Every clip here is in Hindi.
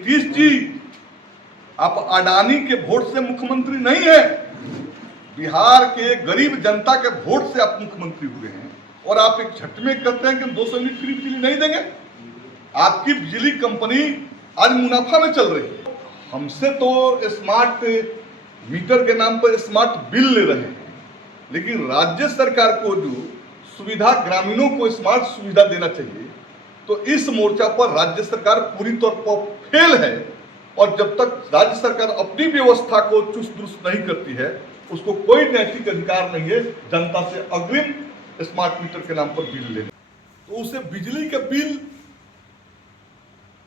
नीतीश जी, आप अडानी के वोट से मुख्यमंत्री नहीं है, बिहार के गरीब जनता के वोट से आप मुख्यमंत्री हुए हैं और आप एक झट में कहते हैं कि हम 200 यूनिट फ्री बिजली नहीं देंगे। आपकी बिजली कंपनी आज मुनाफा में चल रही है। हमसे तो स्मार्ट मीटर के नाम पर स्मार्ट बिल ले रहे हैं, लेकिन राज्य सरकार को जो सुविधा ग्रामीणों को स्मार्ट सुविधा देना चाहिए, तो इस मोर्चा पर राज्य सरकार पूरी तौर पर फेल है। और जब तक राज्य सरकार अपनी व्यवस्था को चुस्त दुरुस्त नहीं करती है, उसको कोई नैतिक अधिकार नहीं है जनता से अग्रिम स्मार्ट मीटर के नाम पर बिल लेने। तो उसे बिजली का बिल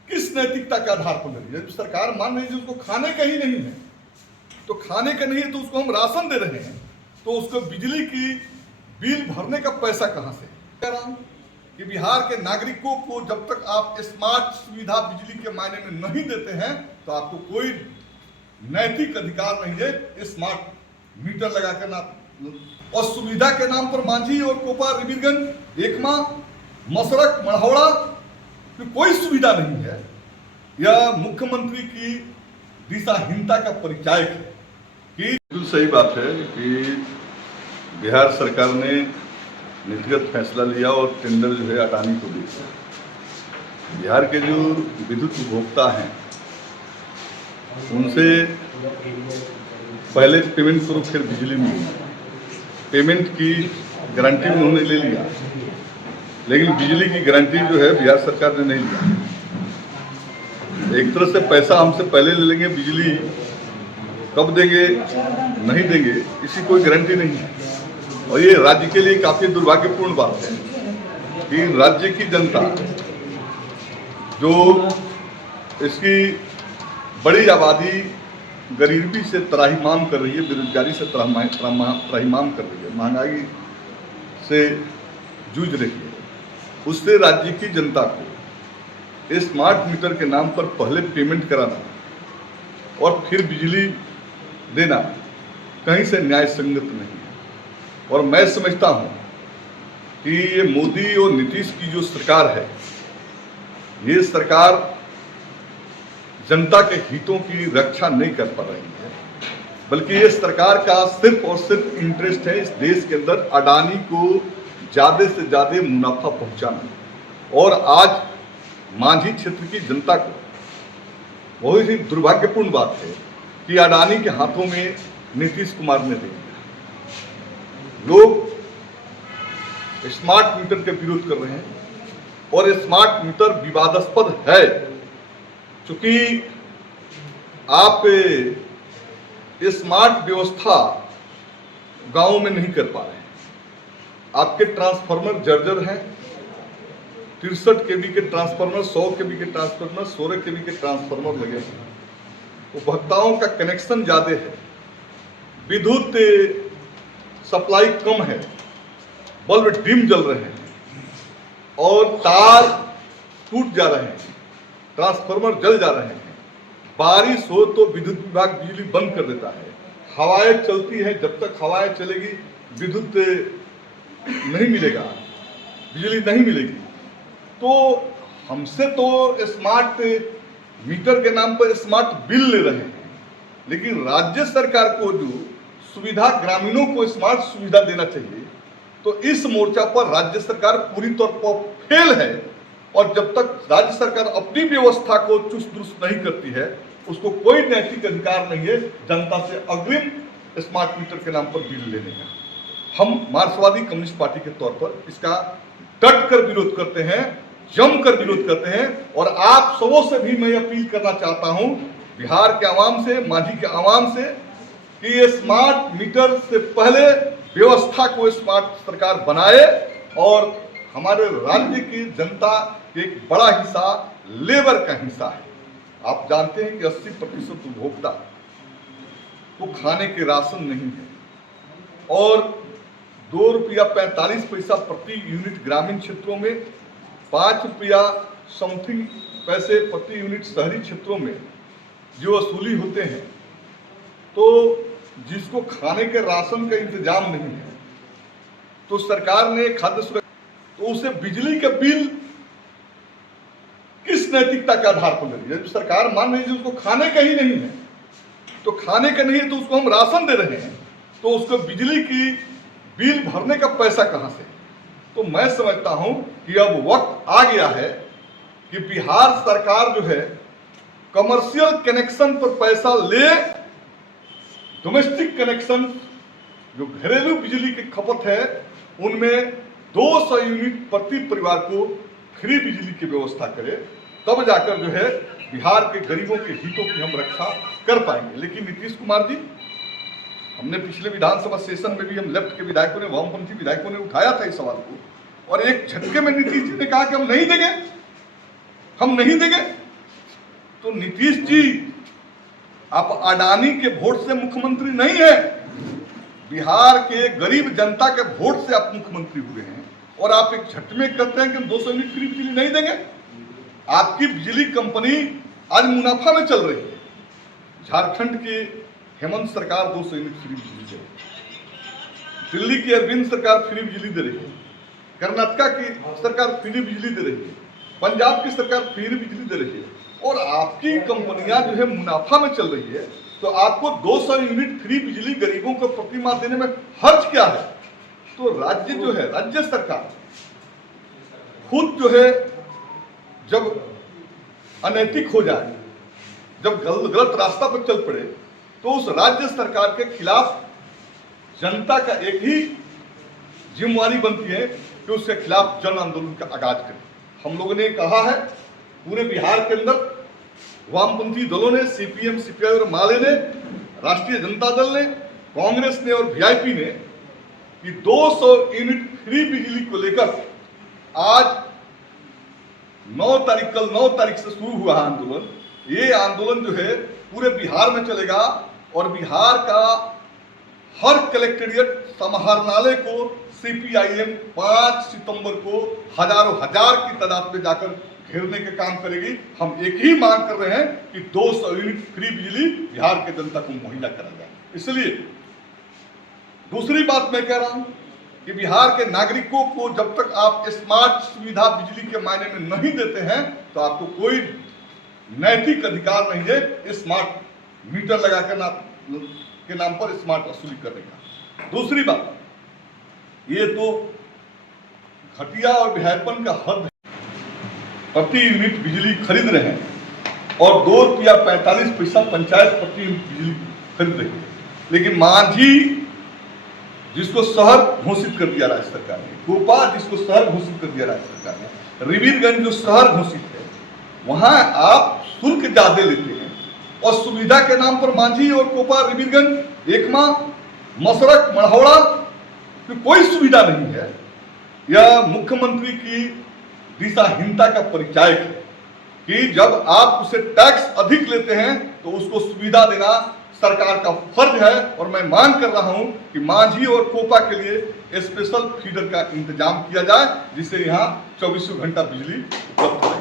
किस नैतिकता के आधार पर लगी? जब सरकार मान रही है उसको खाने का ही नहीं है, तो खाने का नहीं है तो उसको हम राशन दे रहे हैं, तो उसको बिजली की बिल भरने का पैसा कहां से? कह रहा हूं कि बिहार के नागरिकों को जब तक आप स्मार्ट सुविधा बिजली के मायने में नहीं देते हैं, तो आपको कोई नैतिक अधिकार नहीं है स्मार्ट मीटर लगाकर ना। और सुविधा के नाम पर मांझी और कोपा, रिबीरगंज, एकमा, मसरक, मढ़ौरा की कोई सुविधा नहीं है। यह मुख्यमंत्री की दिशाहीनता का परिचायक है। कि बिल्कुल सही बात है कि बिहार सरकार ने नीतिगत फैसला लिया और टेंडर जो है अडानी को दिया। बिहार के जो विद्युत उपभोक्ता हैं उनसे पहले पेमेंट करो फिर बिजली मिलेगी, पेमेंट की गारंटी उन्होंने ले लिया, लेकिन बिजली की गारंटी जो है बिहार सरकार ने नहीं लिया। एक तरह से पैसा हमसे पहले ले लेंगे, बिजली कब देंगे नहीं देंगे इसकी कोई गारंटी नहीं है। और ये राज्य के लिए काफी दुर्भाग्यपूर्ण बात है कि राज्य की जनता जो इसकी बड़ी आबादी गरीबी से त्राहिमाम कर रही है, बेरोजगारी से त्राहिमाम कर रही है, महंगाई से जूझ रही है, उससे राज्य की जनता को स्मार्ट मीटर के नाम पर पहले पेमेंट कराना और फिर बिजली देना कहीं से न्याय संगत नहीं है। और मैं समझता हूं कि ये मोदी और नीतीश की जो सरकार है, ये सरकार जनता के हितों की रक्षा नहीं कर पा रही है, बल्कि ये सरकार का सिर्फ और सिर्फ इंटरेस्ट है इस देश के अंदर अडानी को ज़्यादा से ज़्यादा मुनाफा पहुंचाना। और आज मांझी क्षेत्र की जनता को बहुत ही दुर्भाग्यपूर्ण बात है कि अडानी के हाथों में नीतीश कुमार ने दे दिया। लोग स्मार्ट मीटर के विरोध कर रहे हैं और स्मार्ट मीटर विवादास्पद है, क्योंकि आप स्मार्ट व्यवस्था गांव में नहीं कर पा रहे हैं। आपके ट्रांसफार्मर जर्जर हैं, 63 kV के ट्रांसफार्मर, 100 kV के ट्रांसफार्मर, 16 kV के ट्रांसफार्मर लगे हैं। उपभोक्ताओं का कनेक्शन ज़्यादा है, विद्युत सप्लाई कम है, बल्ब डिम जल रहे हैं और तार टूट जा रहे हैं, ट्रांसफार्मर जल जा रहे हैं। बारिश हो तो विद्युत विभाग बिजली बंद कर देता है, हवाएं चलती है, जब तक हवाएं चलेगी विद्युत नहीं मिलेगा, बिजली नहीं मिलेगी। तो हमसे तो स्मार्ट मीटर के नाम पर स्मार्ट बिल ले रहे हैं, लेकिन राज्य सरकार को जो सुविधा ग्रामीणों को स्मार्ट सुविधा देना चाहिए, तो इस मोर्चा पर राज्य सरकार पूरी तौर पर फेल है। और जब तक राज्य सरकार अपनी व्यवस्था को चुस्त दुरुस्त नहीं करती है, उसको कोई नैतिक अधिकार नहीं है जनता से अग्रिम स्मार्ट मीटर के नाम पर बिल लेने का। हम मार्क्सवादी कम्युनिस्ट पार्टी के तौर पर इसका डट कर विरोध करते हैं, जमकर विरोध करते हैं। और आप सबों से भी मैं अपील करना चाहता हूं, बिहार के आवाम से, मांझी के आवाम से, कि ये स्मार्ट मीटर से पहले व्यवस्था को स्मार्ट सरकार बनाए। और हमारे राज्य की जनता एक बड़ा हिस्सा लेबर का हिस्सा है। आप जानते हैं कि 80% उपभोक्ता को खाने के राशन नहीं है और ₹2.45 प्रति यूनिट ग्रामीण क्षेत्रों में, ₹5 समथिंग पैसे प्रति यूनिट शहरी क्षेत्रों में जो वसूली होते हैं, तो जिसको खाने के राशन का इंतजाम नहीं है, तो सरकार ने खाद्य सुरक्षा, तो उसे बिजली का बिल किस नैतिकता के आधार पर ले रही है? जब सरकार मान रही है उसको खाने का ही नहीं है, तो खाने का नहीं है तो उसको हम राशन दे रहे हैं, तो उसको बिजली की बिल भरने का पैसा कहां से? तो मैं समझता हूं कि अब वक्त आ गया है कि बिहार सरकार जो है कमर्शियल कनेक्शन पर पैसा ले, डोमेस्टिक कनेक्शन जो घरेलू बिजली की खपत है उनमें 200 यूनिट प्रति परिवार को फ्री बिजली की व्यवस्था करे, तब जाकर जो है बिहार के गरीबों के हितों की हम रक्षा कर पाएंगे। लेकिन नीतीश कुमार जी, हमने पिछले विधानसभा सेशन में भी हम लेफ्ट के विधायकों ने, वामपंथी विधायकों ने उठाया था इस सवाल को, और एक झटके में नीतीश जी ने कहा कि हम नहीं देंगे, हम नहीं देंगे। तो नीतीश जी, आप अडानी के वोट से मुख्यमंत्री नहीं है, बिहार के गरीब जनता के वोट से आप मुख्यमंत्री हुए हैं, और आप एक झटके में कहते हैं कि हम 200 यूनिट फ्री बिजली नहीं देंगे। आपकी बिजली कंपनी आज मुनाफा में चल रही है। झारखंड की हेमंत सरकार 200 यूनिट फ्री बिजली दे रही है, दिल्ली की अरविंद सरकार फ्री बिजली दे रही है, कर्नाटक की सरकार फ्री बिजली दे रही है, पंजाब की सरकार फ्री बिजली दे रही है, और आपकी कंपनियां जो है मुनाफा में चल रही है। तो आपको 200 यूनिट फ्री बिजली गरीबों को प्रति माह देने में हर्ज क्या है? तो राज्य जो है, राज्य सरकार खुद जो है जब अनैतिक हो जाए, जब गलत रास्ता पर चल पड़े, तो उस राज्य सरकार के खिलाफ जनता का एक ही जिम्मेवारी बनती है कि उसके खिलाफ जन आंदोलन का आगाज करें। हम लोगों ने कहा है, पूरे बिहार के अंदर वामपंथी दलों ने, सीपीएम, सीपीआई और माले ने, राष्ट्रीय जनता दल ने, कांग्रेस ने और वीआईपी ने, कि 200 यूनिट फ्री बिजली को लेकर आज 9 तारीख, कल 9 तारीख से शुरू हुआ आंदोलन। ये आंदोलन जो है पूरे बिहार में चलेगा, और बिहार का हर कलेक्टेरिएट समाहरणालय को सीपीआईएम 5 सितंबर को हजारों हजार की तादाद में जाकर घेरने के काम करेगी। हम एक ही मांग कर रहे हैं कि 200 यूनिट फ्री बिजली बिहार के जनता को मुहैया करा जाए। इसलिए दूसरी बात मैं कह रहा हूं कि बिहार के नागरिकों को जब तक आप स्मार्ट सुविधा बिजली के मायने में नहीं देते हैं, तो आपको कोई नैतिक अधिकार नहीं है स्मार्ट मीटर लगाकर के नाम पर स्मार्ट वसूली करने का। दूसरी बात, ये तो घटिया और बेहयापन का हद है। प्रति यूनिट बिजली खरीद रहे हैं और 2 रुपया 45 पैसा पंचायत प्रति यूनिट बिजली खरीद रही है, लेकिन मांझी जिसको शहर घोषित कर दिया राज्य सरकार ने, कोपा जिसको शहर घोषित कर दिया राज्य सरकार ने, रिवीरगंज जो शहर घोषित है, वहां आप शुल्क ज्यादा लेते हैं, और सुविधा के नाम पर मांझी और कोपा, रिवीरगंज, एकमा, मसरक, मढ़ौरा की कोई सुविधा नहीं है। यह मुख्यमंत्री की दिशाहीनता का परिचायक है कि जब आप उसे टैक्स अधिक लेते हैं तो उसको सुविधा देना सरकार का फर्ज है। और मैं मांग कर रहा हूं कि मांझी और कोपा के लिए स्पेशल फीडर का इंतजाम किया जाए, जिससे यहां 24 घंटा बिजली उपलब्ध